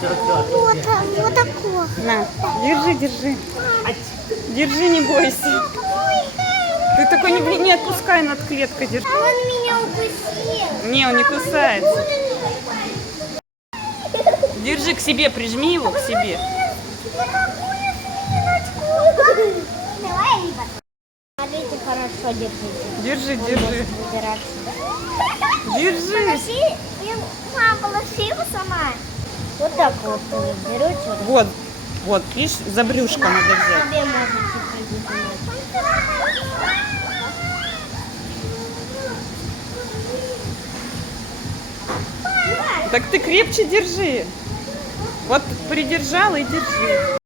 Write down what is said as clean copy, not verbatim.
Вот, вот такого. На, держи, держи. Держи, не бойся. Ты такой не отпускай над клеткой, держи. Он меня укусил. Не, он не кусается. Держи к себе, прижми его к себе. Давай, Либо. Смотрите, хорошо держите. Держи, Он держи. может выбираться. Держи. Положи, мама, положи его сама. Вот так вот вы берете. Вот, вот, видишь, за брюшко надо взять. Себе можете придумать. Так ты крепче держи. Вот придержала и держи.